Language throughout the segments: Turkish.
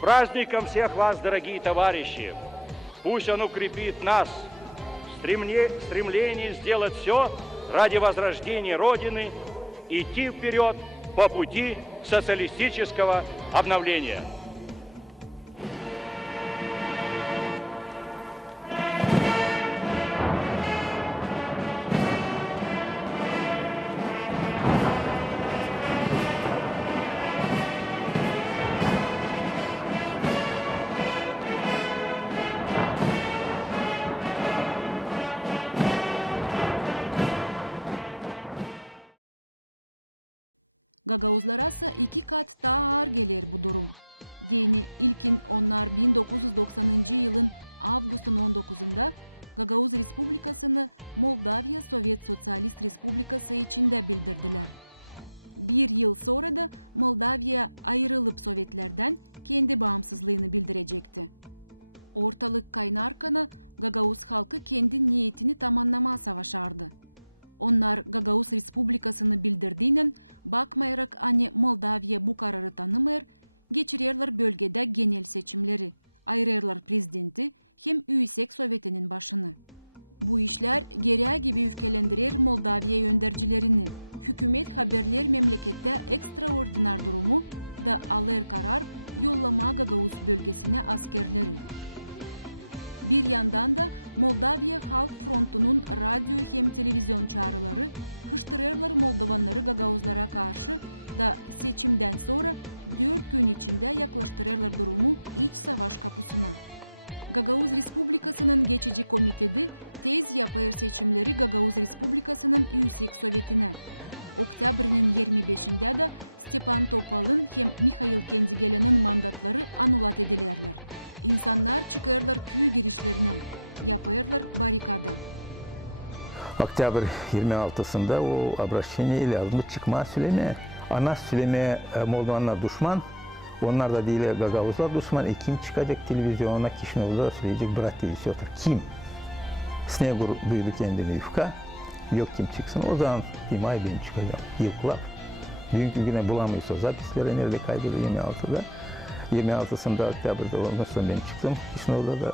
праздником всех вас, дорогие товарищи! Пусть он укрепит нас в стремлении сделать все ради возрождения Родины, идти вперед по пути социалистического обновления. Gagavuzlara ise 2 kat daha ağır bir yük oluyor. Diyelim ilk imkanlar 1990 yılın Ağustos'un 19'unda Gagavuz Respublikası'nı Moldavya Sovyet Sosyalist Respublikası içinde belirlediler. Bir yıl sonra da Moldavya ayrılıp Sovyetlerden kendi bağımsızlığını bildirecekti. Ortalık kaynarken Gagavuz halkı kendi niyetini tamamlamaya savaşardı. Onlar Gagavuz Respublikası'nı bildirdiğine bakmayarak anne Moldavya bu kararı tanımır, geçiriyorlar bölgede genel seçimleri, ayırıyorlar prezidenti hem üyesek Sovyeti'nin başını. Bu işler gereği gibi üstlendirir Moldavya yöneticilerini. Hükümet haberleri memleketten ekstraordinarlarını ve alır karar yollama Gagavuz bölgesine asker. Bir yandan da Moldavya halk korkunun karar Oktyabr 26'sında o обращение ile alındı çıkma söyleme. Ana söyleme Moldovanlar düşman. Onlar da değil Gagavuzlar düşman. Kim çıkacak televizyona Kişinev'da söyleyecek bratı Siyotr. Kim? Snegur duydu kendini yufka. Yok kim çıksın. O zaman Dimay ben çıkacağım. Yıklap. Dünkü güne bulamayız o zapisleri nerede kaydediyor 26'da. 26'sında Oktyabr'da ondan sonra ben çıktım. Kişinev'da da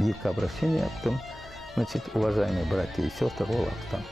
ilk обращение yaptım. Значит, уважаемые братья и сестры, Олафтан.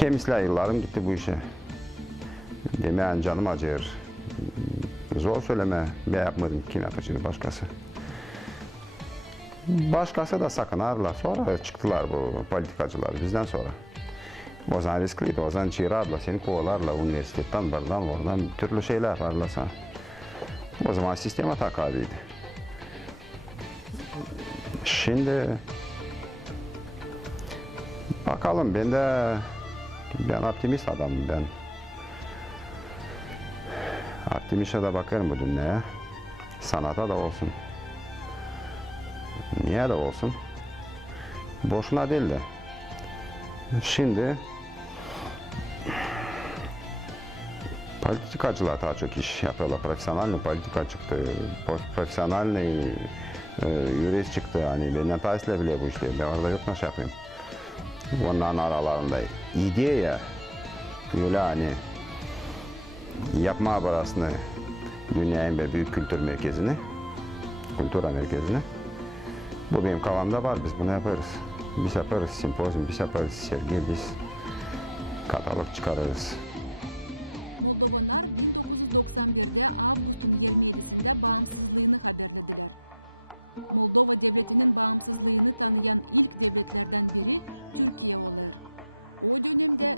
Kemisler yıllarım gitti bu işe. Demeyen canım acır. Zor söyleme, ben yapmadım, kim yapacağını başkası. Başkası da sakınarlar. Sonra çıktılar bu politikacılar bizden sonra. O zaman riskliydi, o zaman çığırarlar, seni kovalarlar üniversitetten, buradan, oradan türlü şeyler yaparlar sana. O zaman sisteme takalıydı. Şimdi bakalım, ben optimist adamım ben. Optimiste de bakarım bu dünyaya. Sanata da olsun. Niye de olsun? Boşuna değil de. Şimdi politikacılar daha çok iş yapıyorlar. Profesyonel politika çıktı. Profesyonel yürüyüş çıktı. Yani ben Natay'la bile bu işte. Ben orada yok nasıl yapayım. Onların aralarında ideya öyle hani yapma arasında dünyanın bir büyük kültür merkezini, kultura merkezini. Bu benim kafamda var. Biz bunu yaparız. Biz yaparız sempozyum, biz yaparız sergi, biz katalog çıkarırız. Moldova devletinin bağımsızlığını tanıyan ilk devletlerden biri Türkiye oldu. O dönemde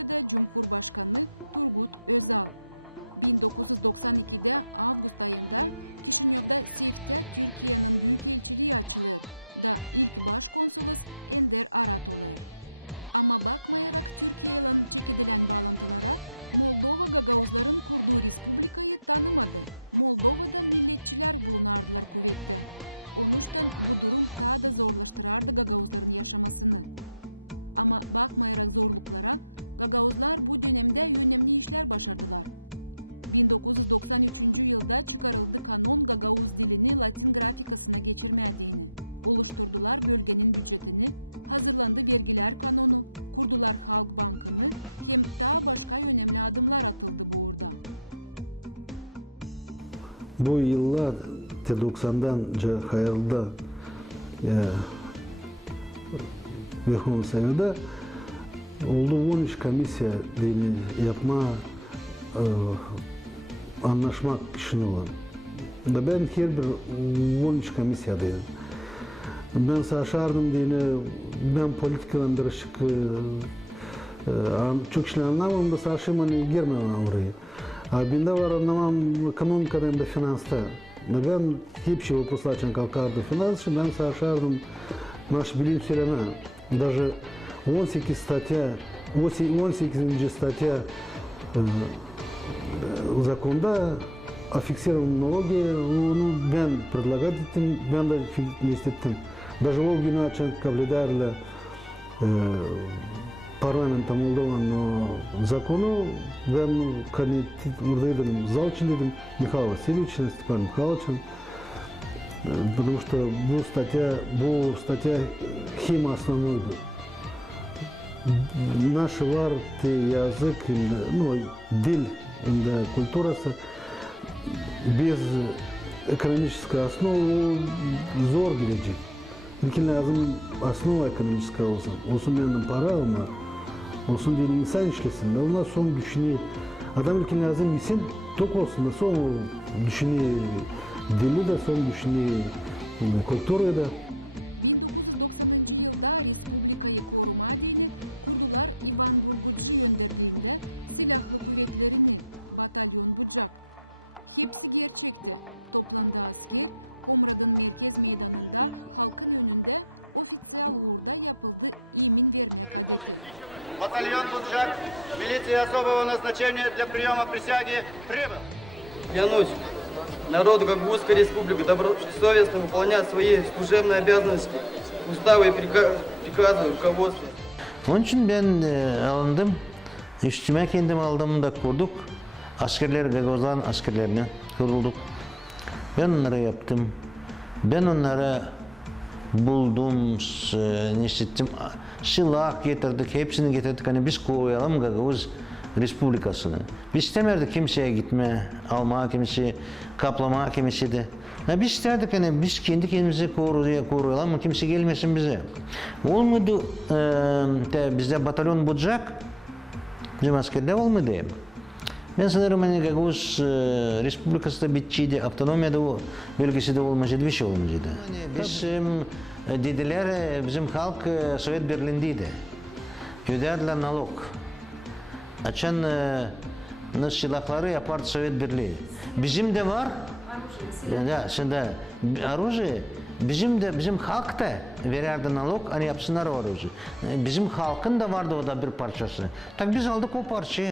Türkiye'de Cumhurbaşkanı Turgut Özal 1991'de Ağustos ayında İzmir'de başkonsolosluğunda ağırladı. Ama Gagavuzlar bu dönemde önemli işler başardılar. 1993 yılda çıkarıldı kanun Gagavuz dilini Latin grafikasını geçirmedi. Oluşturdular bölgenin bütçesini, hazırlandı belgeler kanunu, kurdular halk bankını, hem daha başka önemli adımlar atıldı burada. Bu yıllar T90'dan hayalda Verhovna Sovyet'de oldu 13 komisya dini yapma anlaşmak için olan. Ben her bir 13 komisyadayım. Ben saşardım dini, ben politikalandırışık çok işler anlamam da saşım hani girmem oraya. Bende var anlamam ekonomikada hem de finansta. Ben hepsi vопросlar için kalkardı finans için ben saşardım naş bilim söyleme. Даже 18 статья, 18. статья законда о фиксированном налоге, onu ben предлагать ettim, ben de вместе ettim. Даже o günü açan kablelerle parlamenta Moldova'nın zakonu ben oradaydım, zal içindeydim Михаила Васильевича, Степана Михайловича. Потому что bu статья хима основнойdu. Наш var языk, dil, культурасы без экономической основы zor gelecek. İlkin lazım основа экономическая olsun. Olsun benim para ama olsun diye insan işlesin. Ondan sonra düşünüyor. Adam ilkin lazım yesin, tok olsun da sonra düşünüyor. Dili de sonra düşünüyor. Kültürü de. Батальон «Буджак» милиции особого назначения для приема присяги прибыл. Клянусь, народ Гагузской республики добросовестно выполнять свои служебные обязанности, уставы и приказы руководства. Onun için ben alındım, üstüme kendim aldım da kurduk. Askerler, Gagavuzların askerlerini kurulduk. Ben onlara yaptım. Ben onlara buldum, ne hissettim. Silah getirdik, hepsini getirdik. Hani biz koyalım Gagavuz Respublikası'nı. Biz istemerdik kimseye gitme, alma kimse, kaplama kimse de. Ya biz isterdik hani biz kendi kendimizi koruyalım ama kimse gelmesin bize. Olmadı, bizde batalyon Buджак, bizim askerde olmadı. Ben sanırım hani Gagavuz Respublikası da bitçiydi, otonomya da bölgesi de olmayacak, bir şey olmayacak. Yani bizim dediler, bizim halk Sovyet Berlin'deydi. Öderdiler nalog. Açan silahları yapardı Sovyet Birliği. Bizim de var. Ya şimdi оружие bizim halk da verirdi nalog, hani yapsınlar o оружие. Bizim halkın da vardı o da bir parçası. Tak biz aldık o parçayı.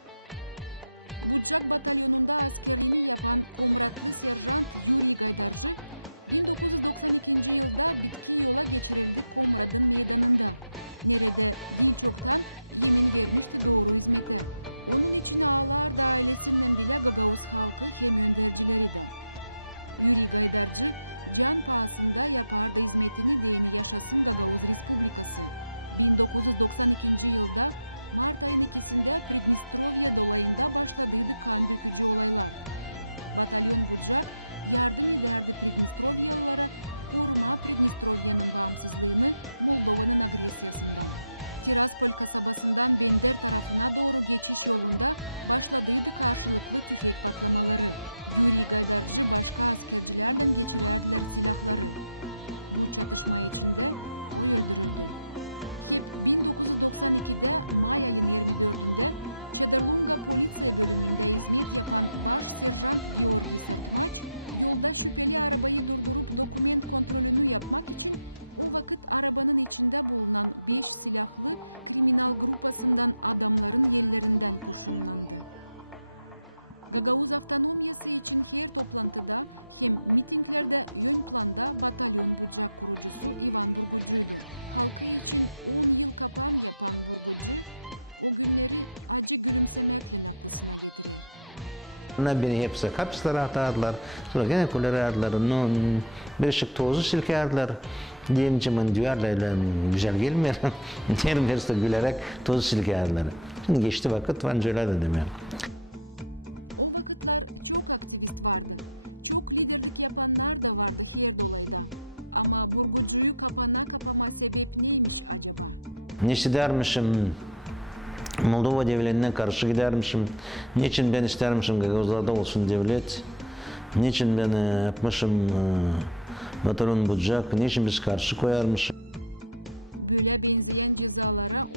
Beni hepsi hapslere atardılar. Sonra gene kulları ardılar. Bir ışık tozu silkerdiler. Diyemce ben diyorlar güzel gelmiyor. Diyelim derste gülerek tozu silkerdiler. Şimdi geçti vakit ben öyle dedim yani. O vakitler çok aktivist vardı. Çok liderlik yapanlar da vardı her dolayı. Ama bu kutuyu kafandan kapama sebep neymiş acaba? Niçin dermişim, Moldova devletine karşı gidermişim. Niçin ben istermişim Gagavuzlarda olsun devlet. Niçin ben yapmışım Batur'un bucak. Niçin biz karşı koyarmışım. Böyle benzeyen cezalara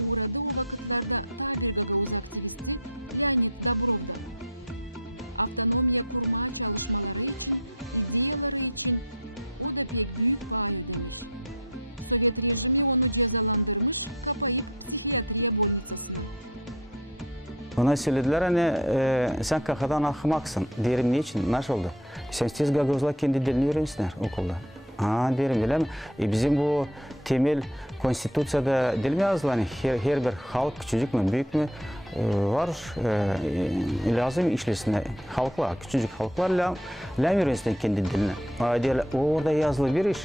Ona söylediler hani sen kakadan ahmaksın. Derim niçin? Nasıl oldu? Sen siz Gagavuzlar kendi dilini öğrensinler okulda. Ha derim öyle mi? Bizim bu temel konstitusyada dil mi yazılı? Hani her bir halk küçücük mü büyük mü var lazım işlesinler. Halklar, küçücük halklar lazım öğrensinler kendi dilini. Orada yazılı bir iş.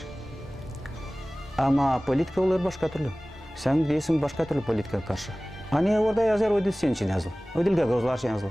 Ama politika olur başka türlü. Sen değilsin başka türlü politika karşı. Hani orada yazar, o dil senin için yazılı. O dil Gagavuzlar için yazılı.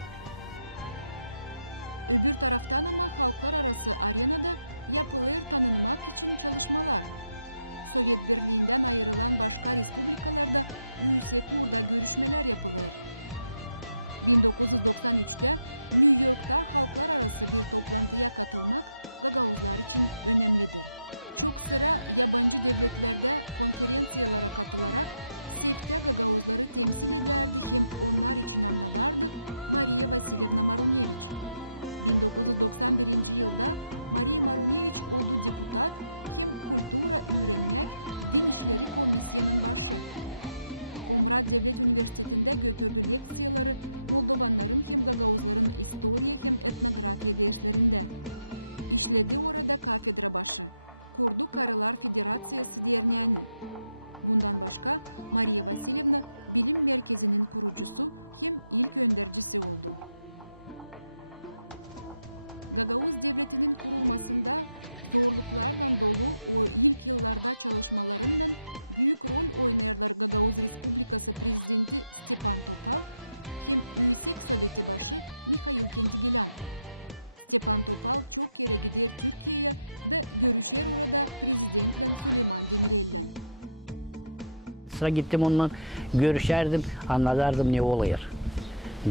Sıra gittim onunla görüşerdim, anlardım ne oluyor.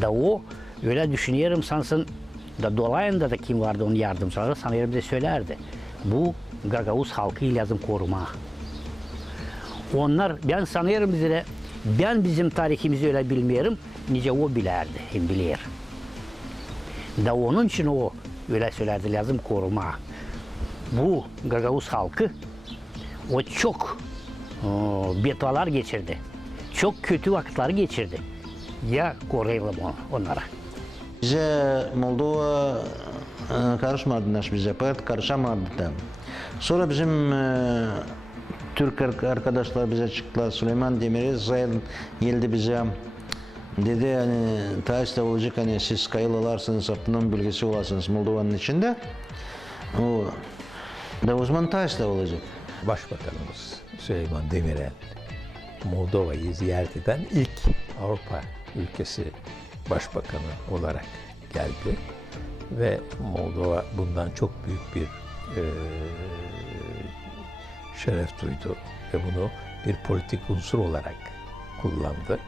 Da o öyle düşünüyorum sansın da dolayında da kim vardı onun yardımcıları sanıyorum da söylerdi. Bu Gagavuz halkı lazım koruma. Onlar ben sanıyorum bize ben bizim tarihimizi öyle bilmiyorum. Nice o bilerdi, hem bilir. Da onun için o öyle söylerdi lazım koruma. Bu Gagavuz halkı o çok betvalar geçirdi. Çok kötü vakitler geçirdi. Ya koruyalım onlara. Bize Moldova karışmadı bize, fakat karışamadı da. Sonra bizim Türk arkadaşlar bize çıktılar. Süleyman Demirel geldi bize. Dedi hani Taş'ta olacak hani siz Kayılılarsınız, Abdun'un bölgesi olasınız Moldova'nın içinde. O da uzman Taş'ta olacak. Başbakanımız Süleyman Demirel Moldova'yı ziyaret eden ilk Avrupa ülkesi başbakanı olarak geldi ve Moldova bundan çok büyük bir şeref duydu ve bunu bir politik unsur olarak kullandı.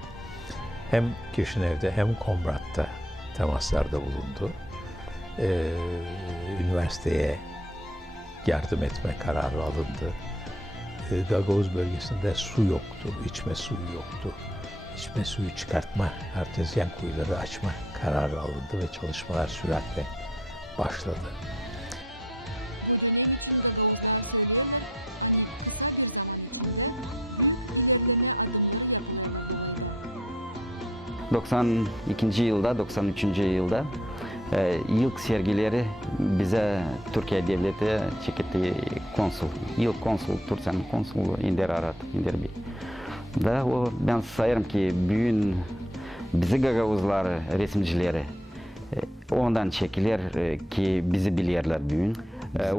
Hem Kişinev'de hem Komrat'ta temaslarda bulundu. Üniversiteye yardım etme kararı alındı. Gagavuz bölgesinde su yoktu, içme suyu yoktu. İçme suyu çıkartma, artezyen kuyuları açma kararı alındı ve çalışmalar süratle başladı. ...92. yılda, 93. yılda yılk sergileri bize Türkiye Devleti çekti konsul. Yılk konsul, Türkiye'nin konsulu İnder Arat, İnder Bey. Da o ben sayarım ki büyün bizi Gagavuzları, resimcileri Ondan çekilir ki bizi bilirler bugün.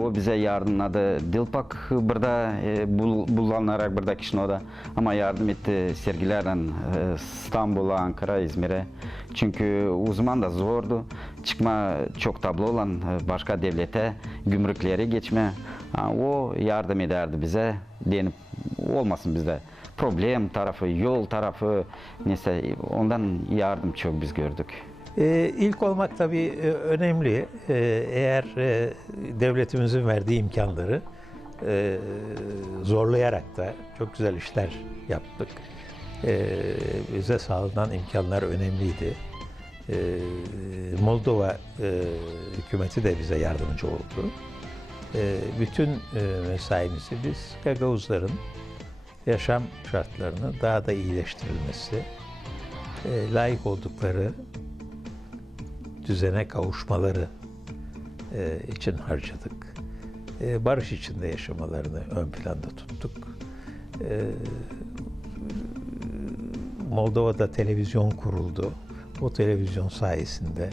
O bize yardımladı. Dilpak burada bullanarak burada Kişino'da ama yardım etti sergilerden İstanbul'a, Ankara, İzmir'e. Çünkü uzman da zordu. Çıkma çok tablo olan başka devlete, gümrükleri geçme. O yardım ederdi bize. Denip olmasın bizde problem tarafı, yol tarafı neyse ondan yardım çok biz gördük. İlk olmak tabii önemli. Eğer devletimizin verdiği imkanları zorlayarak da çok güzel işler yaptık. Bize sağlanan imkanlar önemliydi. Moldova hükümeti de bize yardımcı oldu. Bütün mesaimizi biz Gagavuzların yaşam şartlarını daha da iyileştirilmesi, layık oldukları düzene kavuşmaları için harcadık. Barış içinde yaşamalarını ön planda tuttuk. Moldova'da televizyon kuruldu. O televizyon sayesinde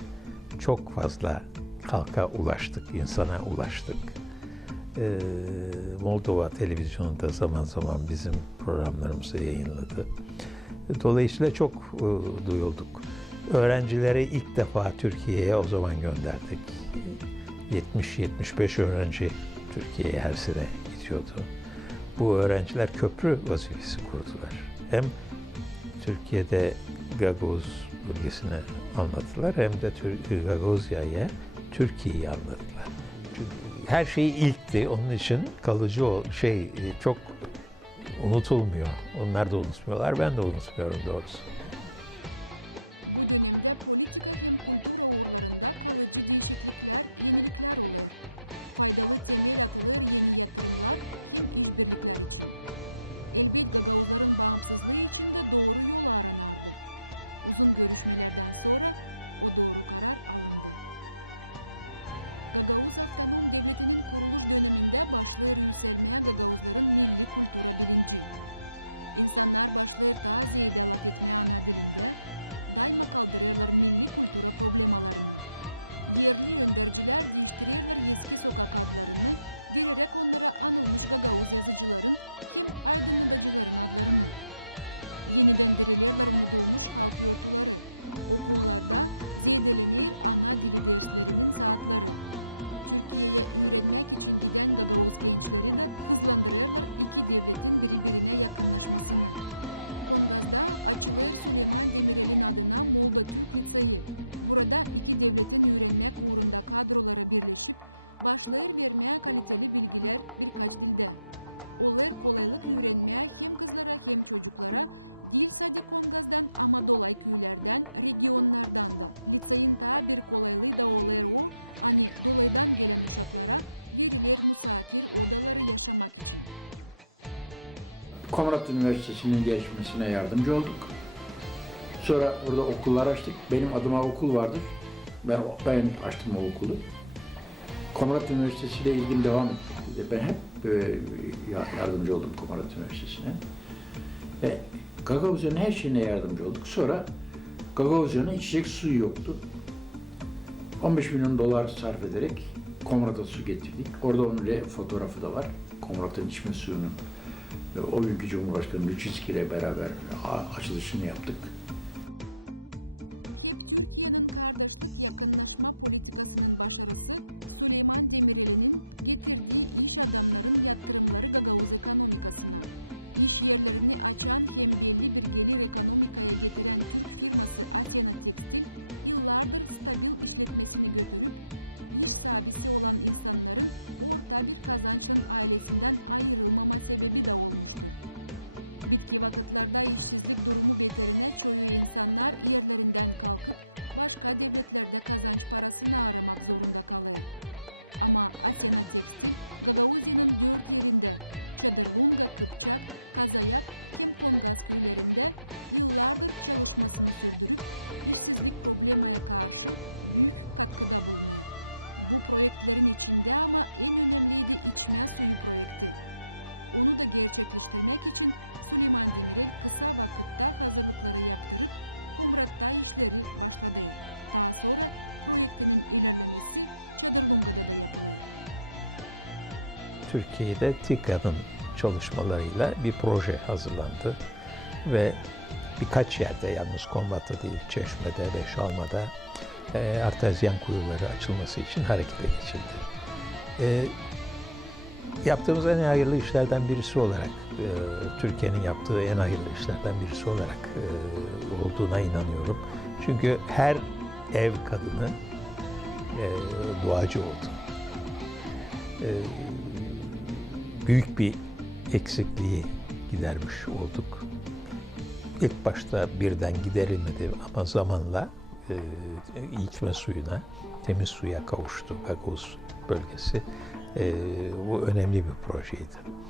çok fazla halka ulaştık, insana ulaştık. Moldova televizyonunda zaman zaman bizim programlarımızı yayınladı. Dolayısıyla çok duyulduk. Öğrencileri ilk defa Türkiye'ye o zaman gönderdik. 70-75 öğrenci Türkiye'ye her sene gidiyordu. Bu öğrenciler köprü vazifesi kurdular. Hem Türkiye'de Gagavuz bölgesini anlattılar hem de Gagavuzya'ya Türkiye'yi anlattılar. Her şey ilkti. Onun için kalıcı çok unutulmuyor. Onlar da unutmuyorlar. Ben de unutmuyorum doğrusu. Komrat Üniversitesi'nin gelişmesine yardımcı olduk. Sonra orada okullar açtık. Benim adıma okul vardır. Ben açtım o okulu. Komrat Üniversitesi ile ilgim devam etti. Ben hep yardımcı oldum Komrat Üniversitesi'ne. Ve Gagavuzya'nın her şeyine yardımcı olduk. Sonra Gagavuzya'nın içecek suyu yoktu. 15 milyon dolar sarf ederek Komrat'a su getirdik. Orada onun fotoğrafı da var. Komrat'ın içme suyunun. O günkü Cumhurbaşkanı Lüçinski ile beraber açılışını yaptık. Türkiye'de TİKA'nın çalışmalarıyla bir proje hazırlandı ve birkaç yerde, yalnız Kombat'ta değil, Çeşme'de, Beşalma'da artezyen kuyuları açılması için harekete geçildi. Yaptığımız en hayırlı işlerden birisi olarak, Türkiye'nin yaptığı en hayırlı işlerden birisi olarak olduğuna inanıyorum. Çünkü her ev kadını duacı oldu. Büyük bir eksikliği gidermiş olduk. İlk başta birden giderilmedi ama zamanla içme suyuna, temiz suya kavuştu Gagavuz bölgesi. Bu önemli bir projeydi.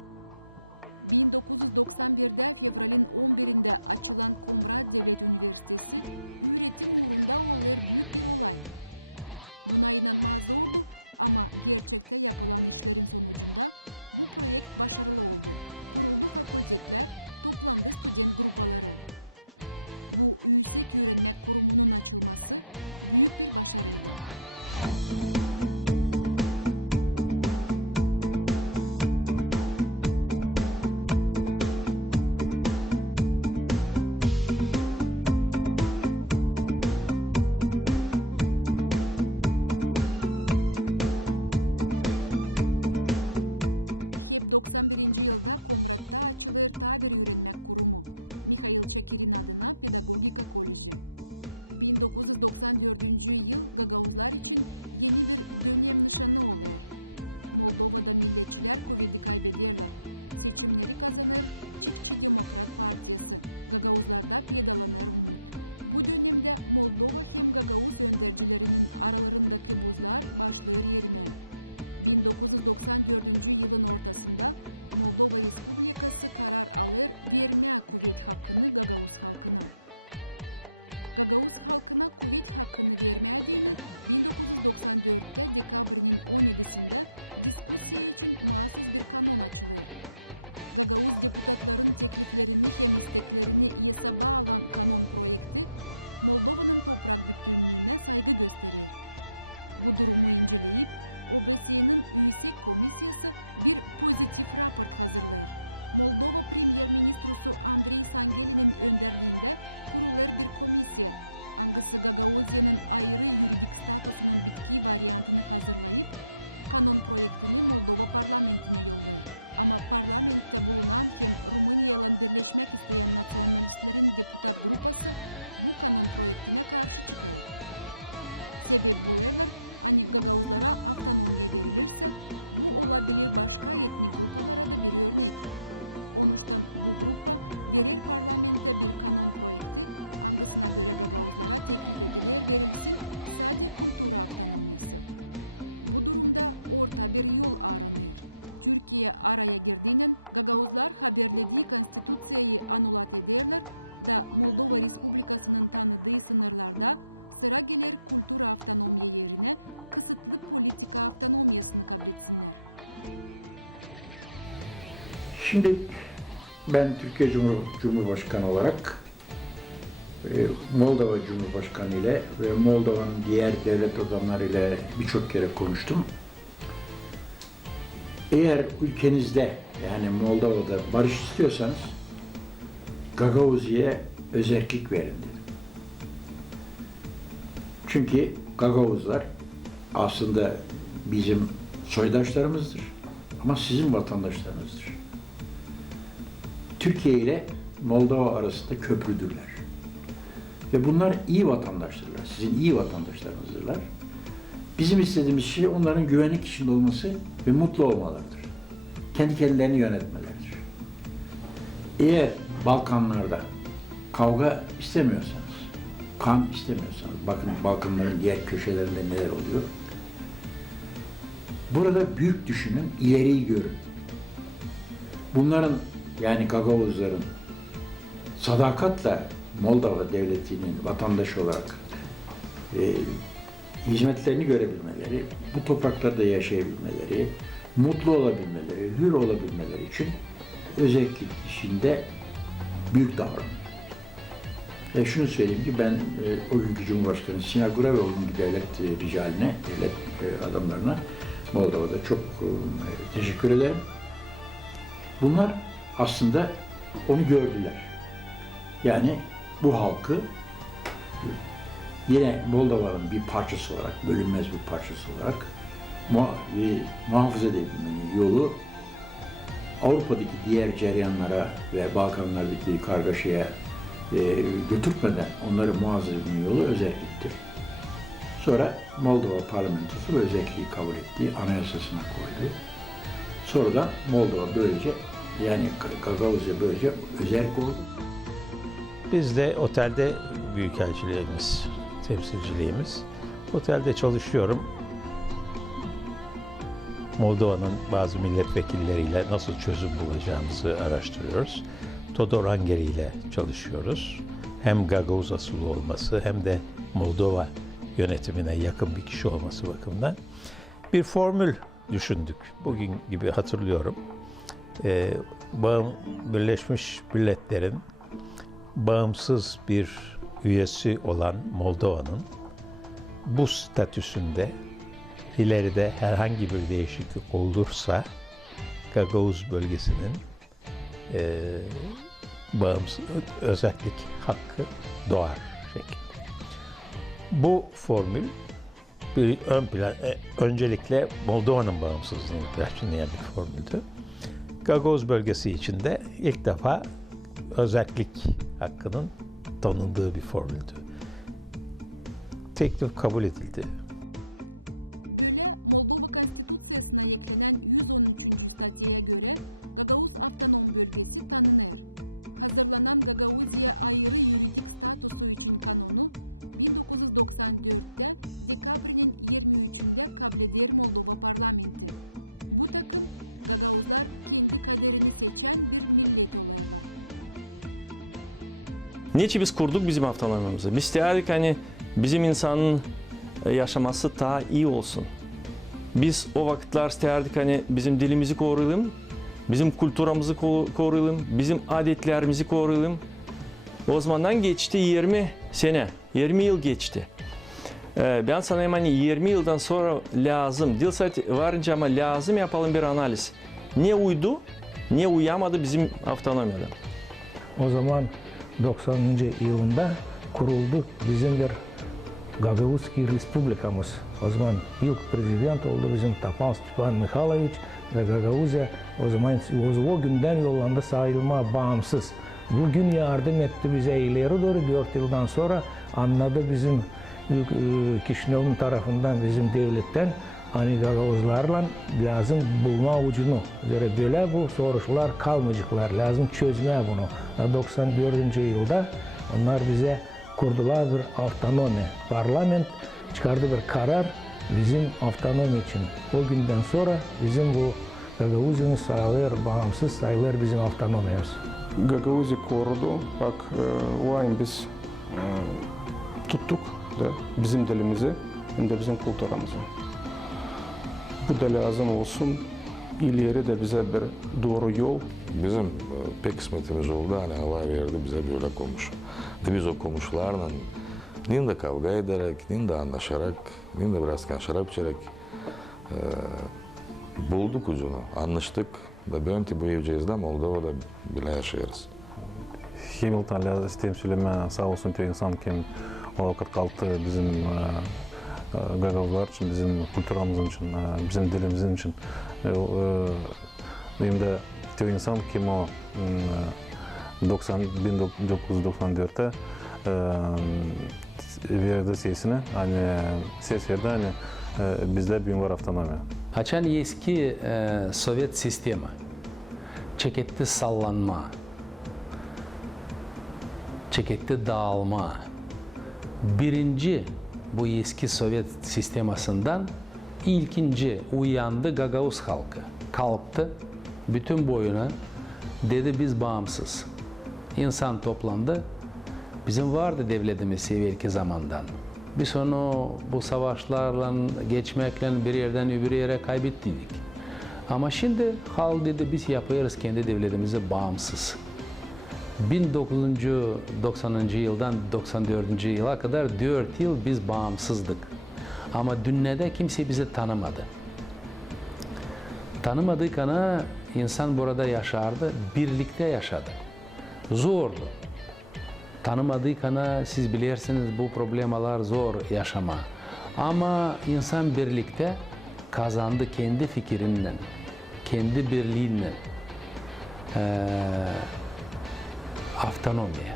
Şimdi ben Türkiye Cumhurbaşkanı olarak Moldova Cumhurbaşkanı ile ve Moldova'nın diğer devlet adamları ile birçok kere konuştum. Eğer ülkenizde, yani Moldova'da barış istiyorsanız Gagavuz'a özellik verin dedim. Çünkü Gagavuzlar aslında bizim soydaşlarımızdır ama sizin vatandaşlarınızdır. Türkiye ile Moldova arasında köprüdürler. Ve bunlar iyi vatandaştırlar, sizin iyi vatandaşlarınızdırlar. Bizim istediğimiz şey onların güvenlik içinde olması ve mutlu olmalarıdır. Kendi kendilerini yönetmeleridir. Eğer Balkanlarda kavga istemiyorsanız, kan istemiyorsanız, bakın Balkanların diğer köşelerinde neler oluyor. Burada büyük düşünün, ileriyi görün. Bunların, yani Gagavuzların sadakatle Moldova devletinin vatandaşı olarak hizmetlerini görebilmeleri, bu topraklarda yaşayabilmeleri, mutlu olabilmeleri, hür olabilmeleri için özellik işinde büyük davranıyor. Şunu söyleyeyim ki ben o günkü Cumhurbaşkanı Sinagura ve o günkü devlet ricaline, devlet adamlarına Moldova'da çok teşekkür ederim. Bunlar aslında onu gördüler. Yani bu halkı yine Moldova'nın bir parçası olarak, bölünmez bir parçası olarak muhafaza edebilmenin yolu Avrupa'daki diğer cereyanlara ve Balkanlardaki kargaşaya götürtmeden onları muhafaza etmenin yolu özelliktir. Sonra Moldova parlamentosu bu özelliği kabul etti, anayasasına koydu. Sonradan Moldova böylece, yani Gagauzya böylece özerk oldu. Biz de otelde büyükelçiliğimiz, temsilciliğimiz. Otelde çalışıyorum. Moldova'nın bazı milletvekilleriyle nasıl çözüm bulacağımızı araştırıyoruz. Todor Angeri ile çalışıyoruz. Hem Gagauz asıllı olması hem de Moldova yönetimine yakın bir kişi olması bakımından bir formül düşündük. Bugün gibi hatırlıyorum. Birleşmiş Milletler'in bağımsız bir üyesi olan Moldova'nın bu statüsünde ileride herhangi bir değişiklik olursa Gagauz bölgesinin bağımsız özellik hakkı doğar şeklinde. Bu formül bir ön plan, öncelikle Moldova'nın bağımsızlığını perçinleyen bir formüldü. Gagauz bölgesi içinde ilk defa özellik hakkının tanındığı bir formüldü. Teklif kabul edildi. Niçin biz kurduk bizim avtonomimizi? Biz istedik hani bizim insanın yaşaması daha iyi olsun. Biz o vakitler istedik hani bizim dilimizi koruyalım, bizim kültürümüzü koruyalım, bizim adetlerimizi koruyalım. O zamandan geçti 20 sene, 20 yıl geçti. Ben sanayım hani 20 yıldan sonra lazım, dil saati varınca ama lazım yapalım bir analiz. Ne uydu, ne uyamadı bizim avtonomiyada. O zaman 90. yılında kuruldu bizim bir Gagauzski Respublikamız. O zaman ilk prezident oldu bizim Tapan Stepan Mikhailovich ve Gagauzya o zaman o günden yollandı sayılma bağımsız. Bugün yardım etti bize ileri doğru 4 yıldan sonra anladı bizim Kişinev'in tarafından bizim devletten hani Gagauzlarla lazım bulma ucunu. Böyle bu soruşlar kalmayacaklar. Lazım çözmeye bunu. 94. yılda onlar bize kurdular bir avtonomi. Parlament çıkardı bir karar bizim avtonomi için. O günden sonra bizim bu Gagauzya'nın sayılır, bağımsız sayılır bizim avtonomimiz. Gagauzya korudu. Bak o ayın biz tuttuk da bizim dilimizi hem de bizim kültürümüzü. Bu da lazım olsun. İleri de bize bir doğru yol. Bizim pek kısmetimiz oldu. Hani hava verdi bize böyle komşu. Biz o komşularla ne de kavga ederek, ne de anlaşarak, ne de biraz kan şarap içerek bulduk ucunu, anlaştık. Da bönti bu evceğizde Moldova'da bile yaşayarız. Hamilton'la isteyim söyleme sağ olsun ki insan kim o vakit kalktı bizim Gagauzlar için, bizim kültürümüz için, bizim dilimizin için. Benim de o insan kim o 1994'te verdi sesini, hani ses verdi hani bizde bir var avtonomi. Açan eski Sovyet sistemi, çeketli sallanma, çeketli dağılma, birinci bu eski Sovyet sistemasından ilkinci uyandı Gagauz halkı. Kalktı, bütün boyuna dedi biz bağımsız. İnsan toplandı. Bizim vardı devletimiz evvelki zamandan. Biz onu bu savaşlarla, geçmekle bir yerden öbür yere kaybettik. Ama şimdi halk dedi biz yapıyoruz kendi devletimizi bağımsız. 1990. yıldan 94. yıla kadar 4 yıl biz bağımsızdık. Ama dünyada kimse bizi tanımadı. Tanımadığı kana insan burada yaşardı, birlikte yaşadı. Zordu. Tanımadığı kana siz bilirsiniz bu problemler zor yaşama. Ama insan birlikte kazandı kendi fikrinden, kendi birliğinden. Avtonomiye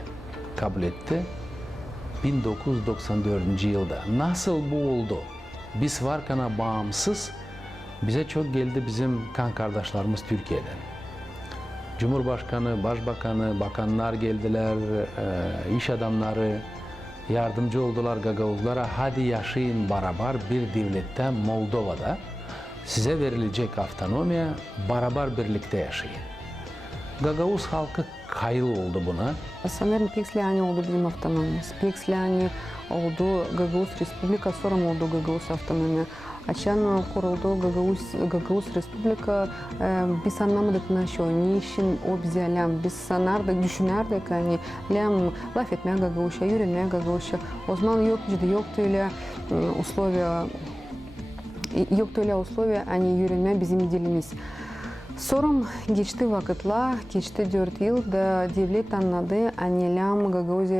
kabul etti. 1994 yılda. Nasıl bu oldu? Biz varken bağımsız, bize çok geldi bizim kan kardeşlerimiz Türkiye'den. Cumhurbaşkanı, Başbakanı, bakanlar geldiler, iş adamları yardımcı oldular Gagavuzlara. Hadi yaşayın beraber bir devlette Moldova'da. Size verilecek avtonomiya, beraber birlikte yaşayın. Gagavuz halkı kayıl oldu buna. Sanırım Pekslani oldu bizim avtonomimiz. Pekslani oldu Gagavuz Respublika, sonra oldu Gagavuz avtonomiya. Açan kuruldu Gagavuz Respublika. Biz anlamadık niçin o bize lem. Biz sanardık, düşünerdik hani lem laf etmeye Gagavuz'a, yürümeye Gagavuz'a. O zaman yoktu öyle условия, hani yürüme bizim dilimiz. Sonra geçti vakitler, geçti 4 yıl da devlet anladı, annelam Gagavuz'a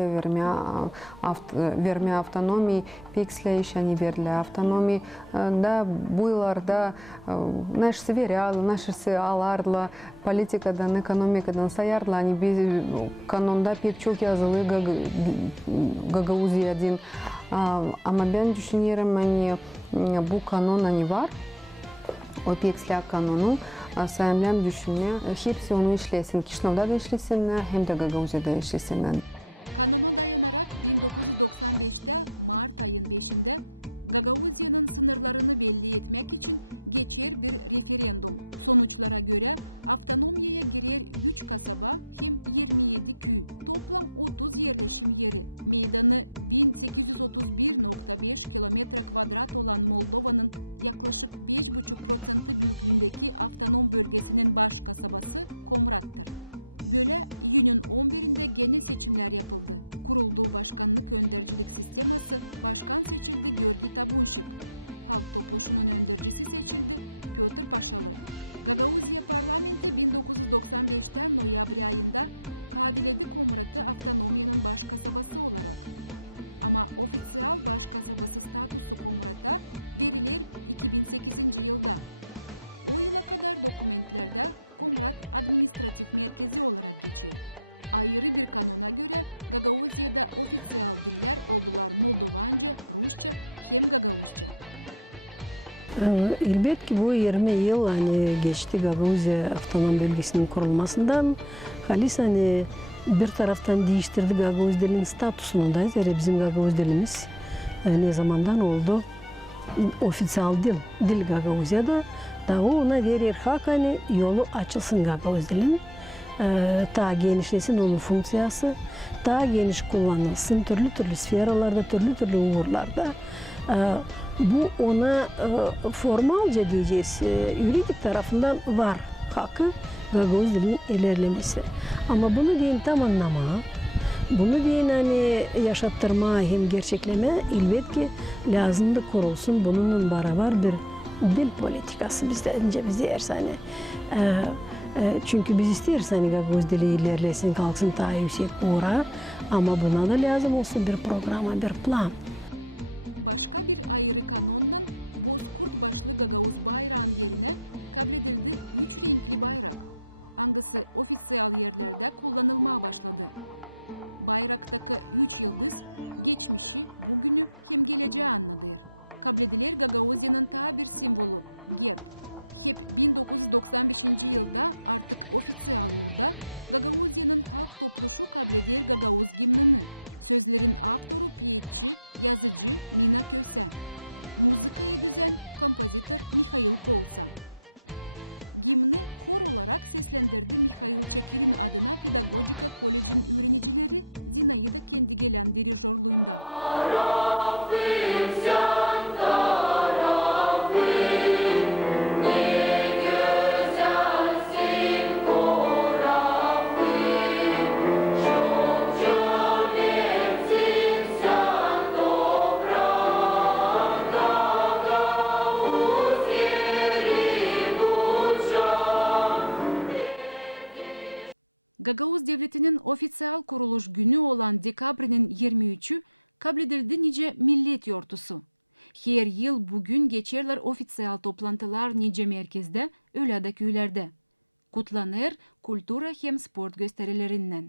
verme avtonomi, Pekslaiş hani verdiler avtonomi. Da bu yıllarda наши veriyorlar, наши alarlar, politikadan, ekonomikadan sayarlar. Hani biz kanonda pek çok yazılı Gagavuz'a din. Ama ben düşünüyorum hani bu kanon hani var, o Peksla kanonu. Sayımlem düşünme, hepsi onu işlesin. Kişinov'da da işlesinler, hem de Gagavuz'da da işlesinler. Elbette bu 20 yıl hani geçti Gagavuzya Avtonom Bölgesi'nin kurulmasından. Halis hani bir taraftan değiştirdi Gagavuz dilinin statusunu da. Yani bizim Gagavuz dilimiz ne zamandan oldu? Ofisyal dil Gagavuzya'da. Da o ona verir hak hani yolu açılsın Gagavuz dilinin. Daha genişlesin onun funksiyası. Daha geniş kullanılsın türlü sferalarda, türlü uğurlarda. Bu ona formalca diyeceğiz, yuridik tarafından var hakkı Gagavuz dilinin ilerlemesi. Ama bunu deyin tam anlama, bunu deyin hani yaşattırma hem gerçekleme elbette lazımdı kurulsun. Bununla beraber bir dil politikası bizde deriz hani. Çünkü biz isteriz hani Gagavuz dili ilerlesin, kalksın daha yüksek uğra. Ama buna da lazım olsun bir programa, bir plan. Ulusal Kuruluş Günü olan Dekabr'ın 23'ü kabul edildi nice millet yortusu. Her yıl bugün geçerler ofisyal toplantılar nice merkezde, öyle de köylerde. Kutlanır kultura hem spor gösterilerinden.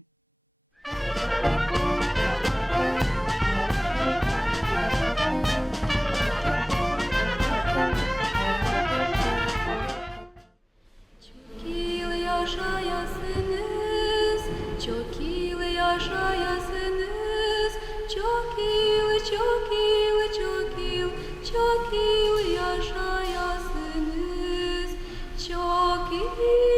Çok yıl yaşayasınız, çok yıl yaşayasınız, çok yıl, çok yıl, çok yıl, çok yıl yaşayasınız, çok yıl.